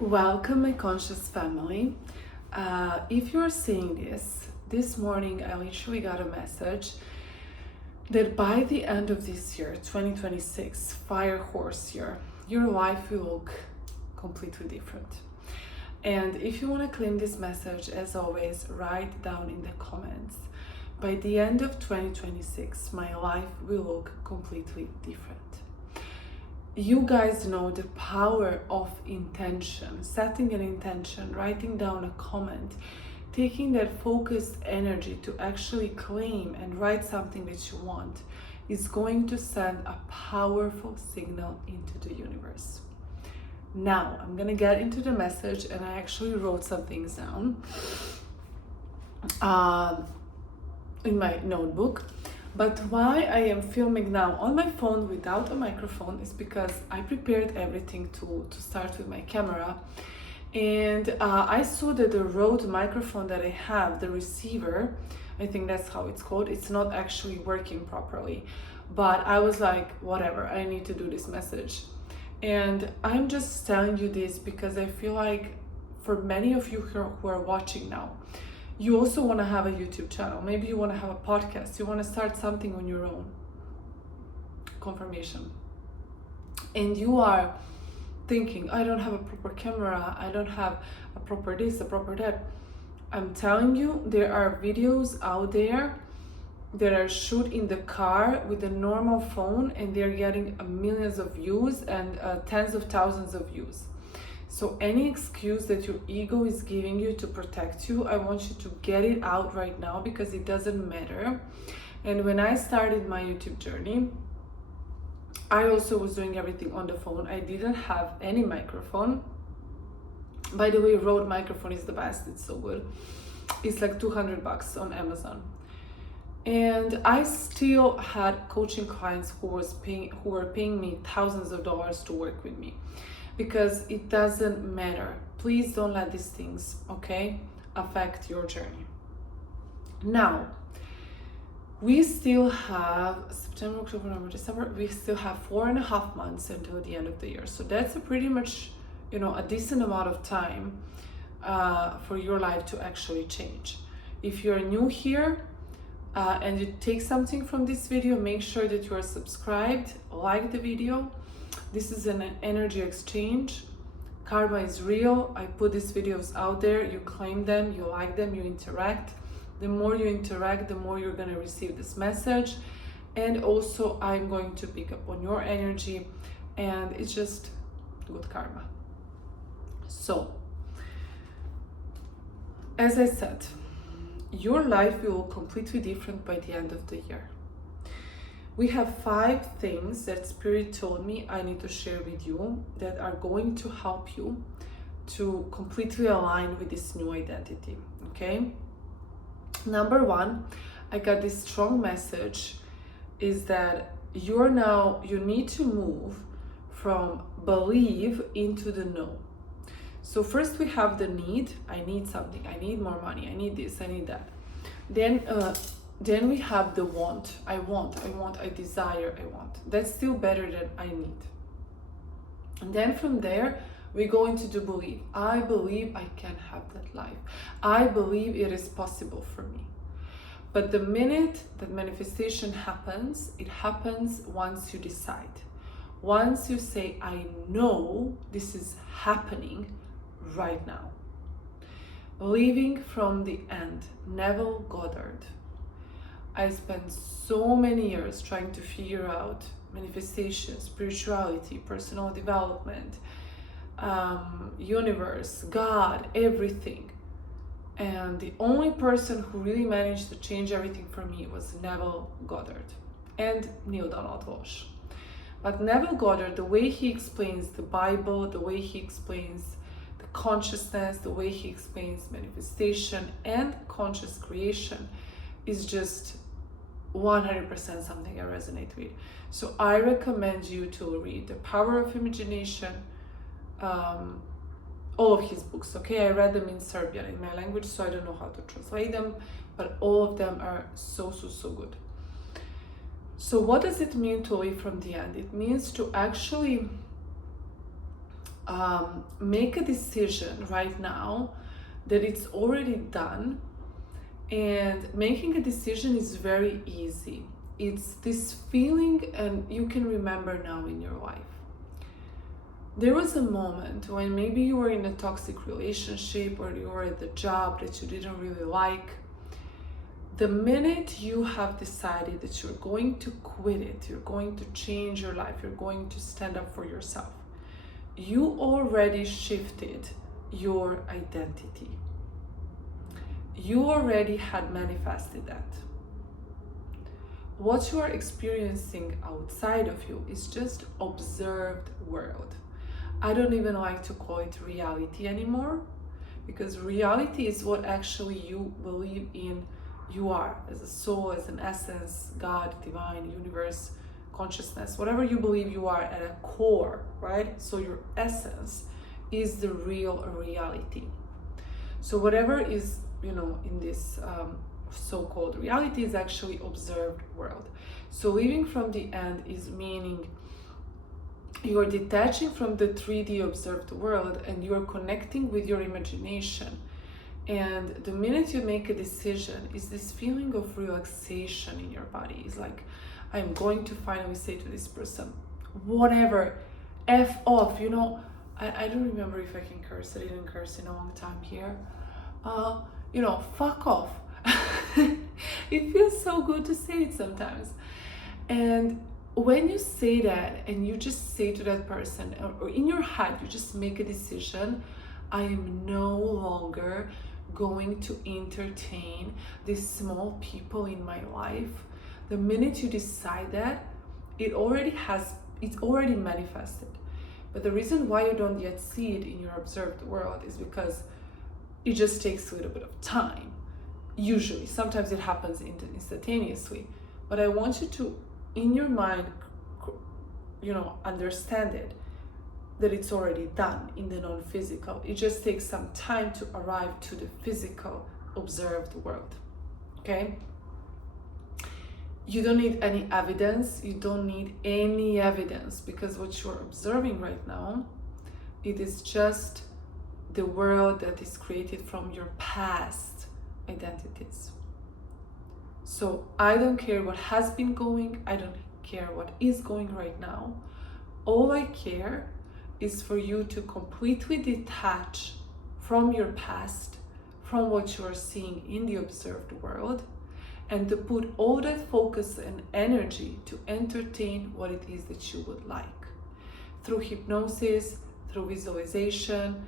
Welcome, my conscious family. If you're seeing this morning I literally got a message that by the end of this year, 2026, Fire Horse year, your life will look completely different. And if you want to claim this message, as always, write down in the comments, by the end of 2026, my life will look completely different. You guys know the power of intention, setting an intention, writing down a comment, taking that focused energy to actually claim and write something that you want is going to send a powerful signal into the universe. Now, I'm gonna get into the message, and I actually wrote some things down in my notebook. But why I am filming now on my phone without a microphone is because I prepared everything to start with my camera. And I saw that the Rode microphone that I have, the receiver, I think that's how it's called, it's not actually working properly. But I was like, whatever, I need to do this message. And I'm just telling you this because I feel like for many of you who are watching now, you also want to have a YouTube channel. Maybe you want to have a podcast. You want to start something on your own. Confirmation. And you are thinking, I don't have a proper camera. I don't have a proper this, a proper that. I'm telling you, there are videos out there that are shot in the car with a normal phone, and they're getting millions of views and tens of thousands of views. So any excuse that your ego is giving you to protect you, I want you to get it out right now, because it doesn't matter. And when I started my YouTube journey, I also was doing everything on the phone. I didn't have any microphone. By the way, Rode microphone is the best. It's so good. It's like $200 on Amazon. And I still had coaching clients who were paying me thousands of dollars to work with me. Because it doesn't matter. Please don't let these things, okay, affect your journey. Now, we still have September, October, November, December. We still have 4.5 months until the end of the year. So that's a pretty much, a decent amount of time for your life to actually change. If you're new here and you take something from this video, make sure that you are subscribed, like the video. This is an energy exchange. Karma is real. I put these videos out there. You claim them, you like them, you interact. The more you interact, the more you're going to receive this message. And also, I'm going to pick up on your energy, and it's just good karma. So, as I said, your life will look completely different by the end of the year. We have 5 things that Spirit told me I need to share with you that are going to help you to completely align with this new identity, okay? Number 1, I got this strong message is that you need to move from believe into the know. So first we have the need. I need something. I need more money. I need this. I need that. Then we have the want. I desire, I want. That's still better than I need. And then from there, we go into the belief. I believe I can have that life. I believe it is possible for me. But the minute that manifestation happens, it happens once you decide. Once you say, I know this is happening right now. Living from the end. Neville Goddard. I spent so many years trying to figure out manifestation, spirituality, personal development, universe, God, everything. And the only person who really managed to change everything for me was Neville Goddard and Neil Donald Walsh. But Neville Goddard, the way he explains the Bible, the way he explains the consciousness, the way he explains manifestation and conscious creation is just 100% something I resonate with. So I recommend you to read The Power of Imagination, all of his books, okay? I read them in Serbian, in my language, so I don't know how to translate them, but all of them are so good. So what does it mean to live from the end? It means to actually make a decision right now that it's already done. And making a decision is very easy. It's this feeling, and you can remember now in your life. There was a moment when maybe you were in a toxic relationship, or you were at the job that you didn't really like. The minute you have decided that you're going to quit it, you're going to change your life, you're going to stand up for yourself, you already shifted your identity. You already had manifested that. What you are experiencing outside of you is just observed world. I don't even like to call it reality anymore, because reality is what actually you believe in you are, as a soul, as an essence, God, divine, universe, consciousness, whatever you believe you are at a core, right? So your essence is the real reality. So whatever is, in this so-called reality is actually observed world. So living from the end is meaning you are detaching from the 3D observed world, and you are connecting with your imagination. And the minute you make a decision, is this feeling of relaxation in your body. It's like, I'm going to finally say to this person, whatever, F off, I don't remember if I can curse. I didn't curse in a long time here. Fuck off. It feels so good to say it sometimes. And when you say that, and you just say to that person, or in your head, you just make a decision, I am no longer going to entertain these small people in my life. The minute you decide that, it's already manifested. But the reason why you don't yet see it in your observed world is because it just takes a little bit of time. Usually, sometimes it happens instantaneously. But I want you to, in your mind, understand it, that it's already done in the non-physical. It just takes some time to arrive to the physical observed world. Okay? You don't need any evidence. You don't need any evidence, because what you're observing right now, it is just the world that is created from your past identities. So I don't care what has been going. I don't care what is going right now. All I care is for you to completely detach from your past, from what you are seeing in the observed world, and to put all that focus and energy to entertain what it is that you would like. Through hypnosis, through visualization,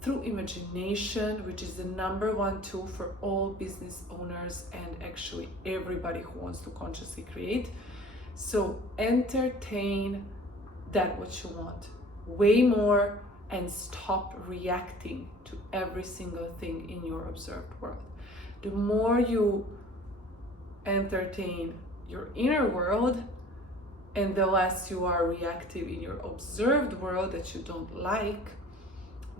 through imagination, which is the #1 tool for all business owners and actually everybody who wants to consciously create. So entertain that what you want way more, and stop reacting to every single thing in your observed world. The more you entertain your inner world, and the less you are reactive in your observed world that you don't like,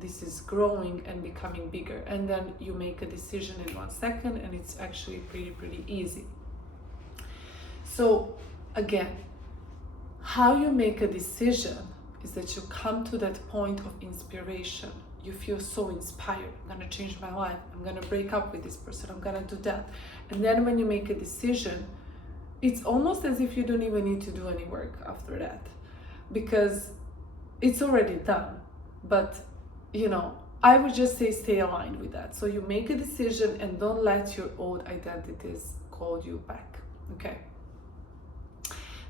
this is growing and becoming bigger. And then you make a decision in 1 second, and it's actually pretty easy. So again, how you make a decision is that you come to that point of inspiration. You feel so inspired. I'm gonna change my life. I'm gonna break up with this person. I'm gonna do that. And then when you make a decision, it's almost as if you don't even need to do any work after that, because it's already done. But I would just say stay aligned with that. So you make a decision, and don't let your old identities call you back. Okay.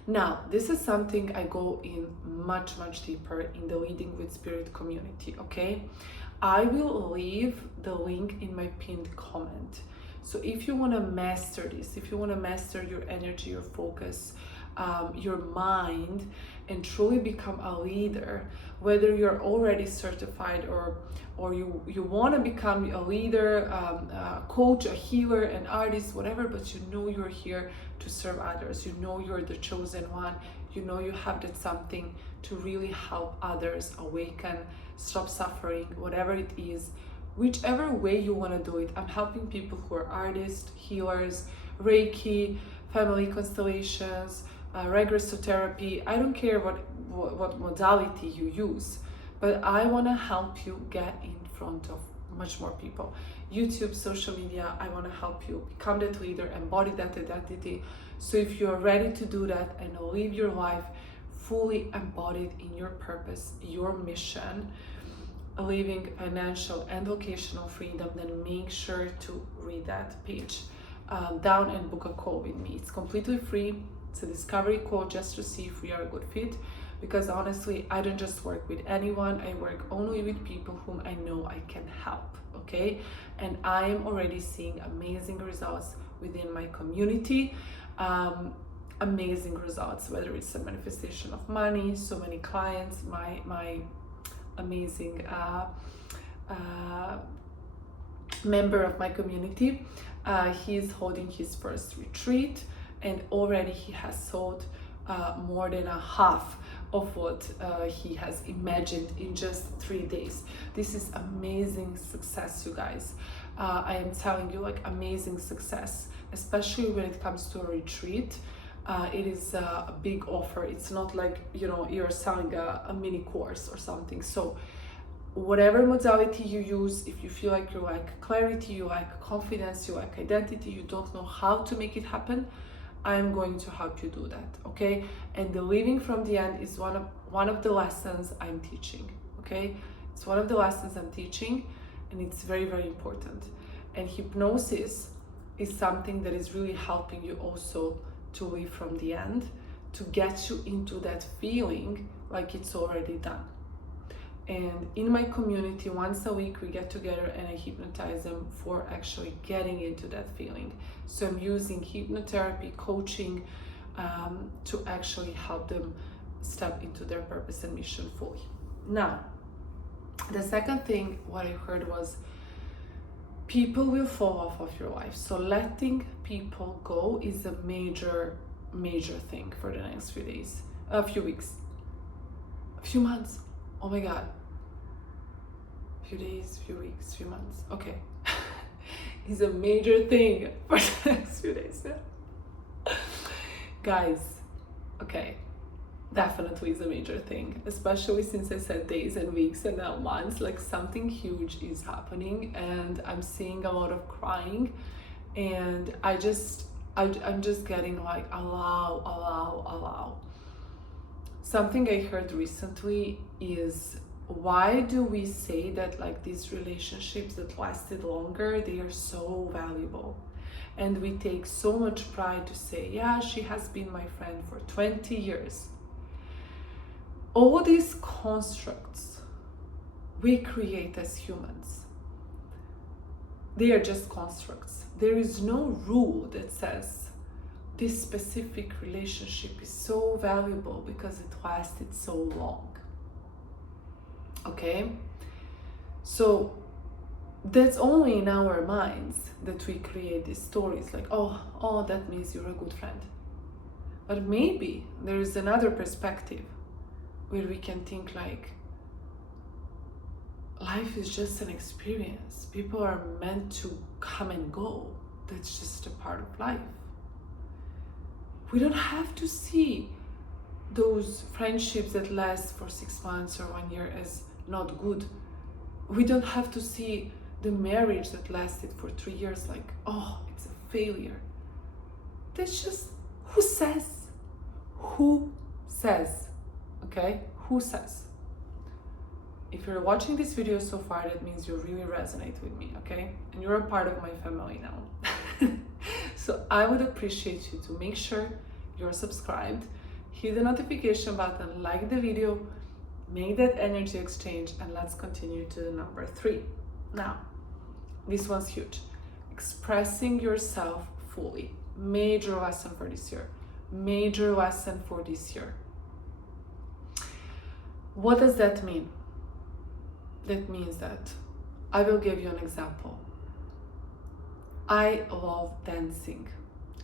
Now, this is something I go in much deeper in the Leading with Spirit community, okay? I will leave the link in my pinned comment. So if you want to master this, if you want to master your energy, your focus, your mind, and truly become a leader, whether you're already certified or you want to become a leader, a coach, a healer, an artist, whatever, but you're here to serve others, you're the chosen one, you have that something to really help others awaken, stop suffering, whatever it is, whichever way you want to do it. I'm helping people who are artists, healers, Reiki, family constellations, regressotherapy. I don't care what modality you use, but I want to help you get in front of much more people. YouTube, social media, I want to help you become that leader, embody that identity. So if you're ready to do that and live your life fully embodied in your purpose, your mission, living financial and vocational freedom, then make sure to read that page down and book a call with me. It's completely free. It's a discovery call just to see if we are a good fit, because honestly, I don't just work with anyone. I work only with people whom I know I can help, okay? And I am already seeing amazing results within my community. Amazing results, whether it's a manifestation of money, so many clients, my amazing member of my community, he is holding his first retreat, and already he has sold more than a half of what he has imagined in just 3 days. This is amazing success, you guys. I am telling you, like, amazing success, especially when it comes to a retreat. It is a big offer. It's not like, you know, you're selling a mini course or something. So whatever modality you use, if you feel like you lack clarity, you lack confidence, you lack identity, you don't know how to make it happen, I'm going to help you do that, okay? And the living from the end is one of the lessons I'm teaching, okay? It's one of the lessons I'm teaching, and it's very, very important. And hypnosis is something that is really helping you also to live from the end, to get you into that feeling like it's already done. And in my community, once a week we get together and I hypnotize them for actually getting into that feeling. So I'm using hypnotherapy, coaching, to actually help them step into their purpose and mission fully. Now, the second thing what I heard was people will fall off of your life. So letting people go is a major thing for the next few days, a few weeks, a few months. Oh my God. Few days, few weeks, few months. Okay. Is a major thing for the next few days. Yeah? Guys, okay. Definitely is a major thing, especially since I said days and weeks and now months. Like, something huge is happening, and I'm seeing a lot of crying, and I'm just getting like, allow. Something I heard recently is, why do we say that, like, these relationships that lasted longer, they are so valuable? And we take so much pride to say, yeah, she has been my friend for 20 years. All these constructs we create as humans, they are just constructs. There is no rule that says this specific relationship is so valuable because it lasted so long. Okay? So that's only in our minds that we create these stories, like, oh, that means you're a good friend. But maybe there is another perspective where we can think like, life is just an experience. People are meant to come and go. That's just a part of life. We don't have to see those friendships that last for 6 months or 1 year as not good. We don't have to see the marriage that lasted for 3 years like, oh, it's a failure. That's just, who says? Who says? Okay? Who says? If you're watching this video so far, that means you really resonate with me, okay? And you're a part of my family now. So I would appreciate you to make sure you're subscribed, hit the notification button, like the video, make that energy exchange, and let's continue to the number 3. Now, this one's huge. Expressing yourself fully. Major lesson for this year. Major lesson for this year. What does that mean? That means that, I will give you an example. I love dancing,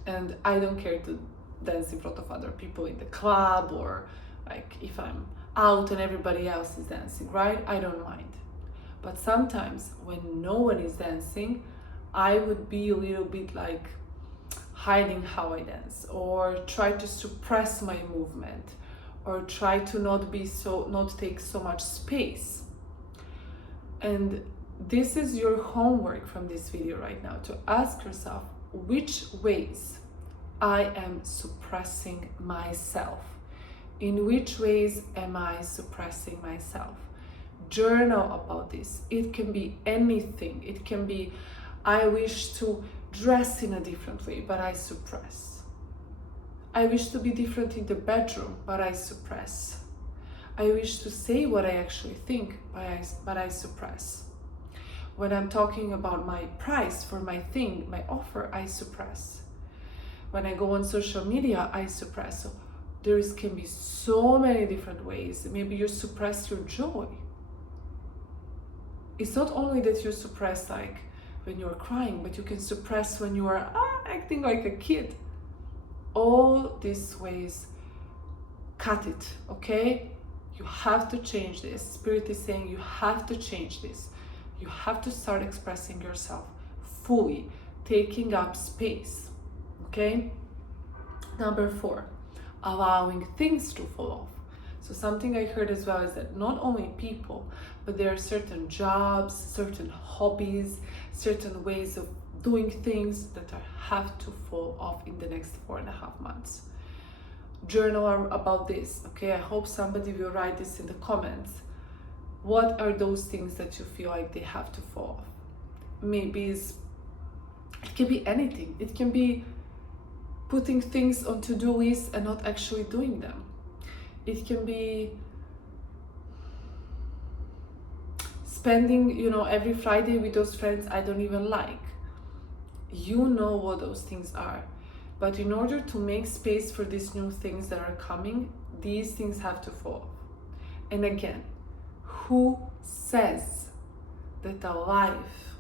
and I don't care to dance in front of other people in the club, or like if I'm out and everybody else is dancing, right? I don't mind. But sometimes when no one is dancing, I would be a little bit like hiding how I dance, or try to suppress my movement, or try to not take so much space. And this is your homework from this video right now, to ask yourself which ways I am suppressing myself. In which ways am I suppressing myself? Journal about this. It can be anything. It can be, I wish to dress in a different way, but I suppress. I wish to be different in the bedroom, but I suppress. I wish to say what I actually think, but I suppress. When I'm talking about my price for my thing, my offer, I suppress. When I go on social media, I suppress. So can be so many different ways. Maybe you suppress your joy. It's not only that you suppress like when you're crying, but you can suppress when you are acting like a kid. All these ways, cut it, okay? You have to change this. Spirit is saying you have to change this. You have to start expressing yourself fully, taking up space, okay? Number 4, allowing things to fall off. So something I heard as well is that not only people, but there are certain jobs, certain hobbies, certain ways of doing things that have to fall off in the next 4.5 months. Journal about this, okay? I hope somebody will write this in the comments. What are those things that you feel like they have to fall off? Maybe it can be anything. It can be putting things on to-do lists and not actually doing them. It can be spending, every Friday with those friends I don't even like. You know what those things are. But in order to make space for these new things that are coming, these things have to fall. And again, who says that a life,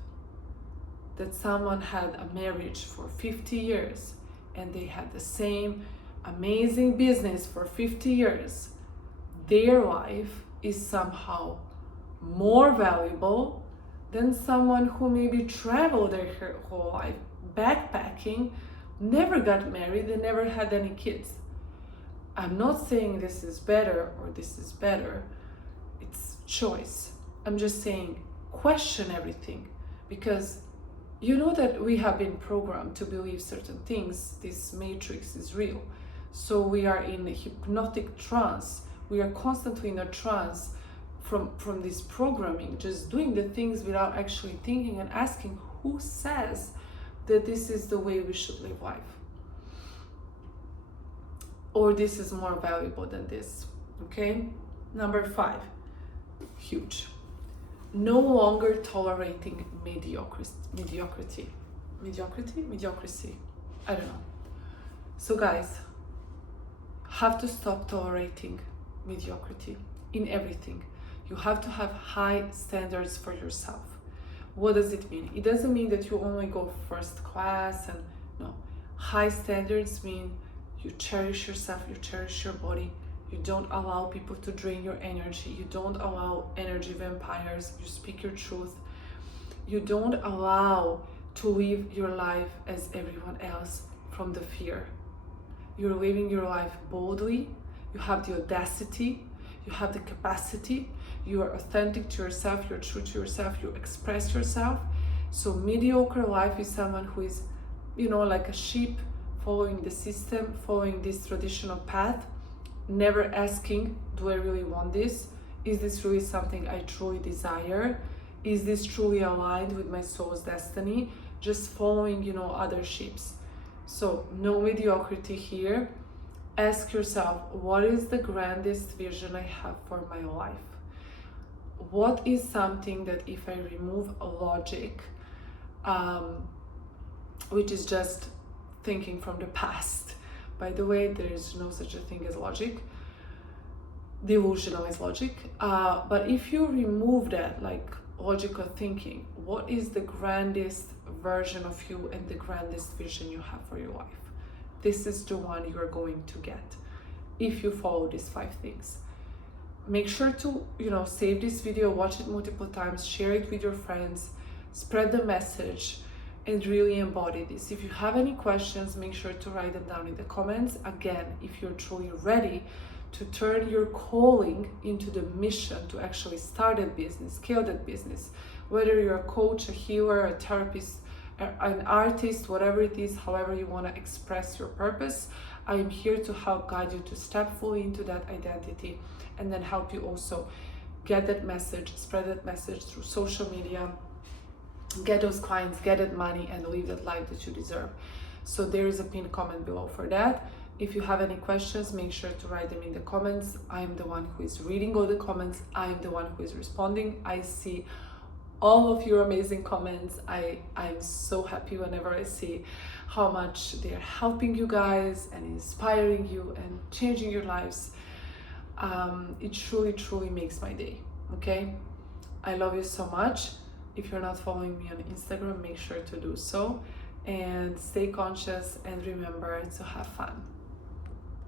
that someone had a marriage for 50 years and they had the same amazing business for 50 years, their life is somehow more valuable than someone who maybe traveled their whole life backpacking, never got married, and never had any kids. I'm not saying this is better or this is better. It's choice. I'm just saying question everything, because you know that we have been programmed to believe certain things. This matrix is real. So we are in a hypnotic trance. We are constantly in a trance from this programming, just doing the things without actually thinking and asking who says that this is the way we should live life, or this is more valuable than this, okay? Number 5, huge. No longer tolerating mediocrity. I don't know. So guys, have to stop tolerating mediocrity in everything. You have to have high standards for yourself. What does it mean? It doesn't mean that you only go first class, and no. High standards mean you cherish yourself, you cherish your body, you don't allow people to drain your energy, you don't allow energy vampires, you speak your truth, you don't allow to live your life as everyone else from the fear. You're living your life boldly, you have the audacity, you have the capacity, you are authentic to yourself, you're true to yourself, you express yourself. So mediocre life is someone who is, like a sheep, following the system, following this traditional path, never asking, do I really want this? Is this really something I truly desire? Is this truly aligned with my soul's destiny? Just following, other sheeps. So no mediocrity here. Ask yourself, what is the grandest vision I have for my life? What is something that if I remove logic, which is just thinking from the past. By the way, there is no such a thing as logic. Delusional is logic. But if you remove that, like logical thinking, what is the grandest version of you and the grandest vision you have for your life? This is the one you are going to get if you follow these 5 things. Make sure to, save this video, watch it multiple times, share it with your friends, spread the message, and really embody this. If you have any questions, make sure to write them down in the comments. Again, if you're truly ready to turn your calling into the mission to actually start that business, scale that business. Whether you're a coach, a healer, a therapist, an artist, whatever it is, however you want to express your purpose, I am here to help guide you to step fully into that identity, and then help you also get that message, spread that message through social media, get those clients, get that money, and live that life that you deserve. So there is a pinned comment below for that. If you have any questions, make sure to write them in the comments. I am the one who is reading all the comments. I am the one who is responding. I see all of your amazing comments. I'm so happy whenever I see how much they're helping you guys and inspiring you and changing your lives. It truly makes my day. Okay, I love you so much. If you're not following me on Instagram, make sure to do so, and stay conscious, and remember to have fun.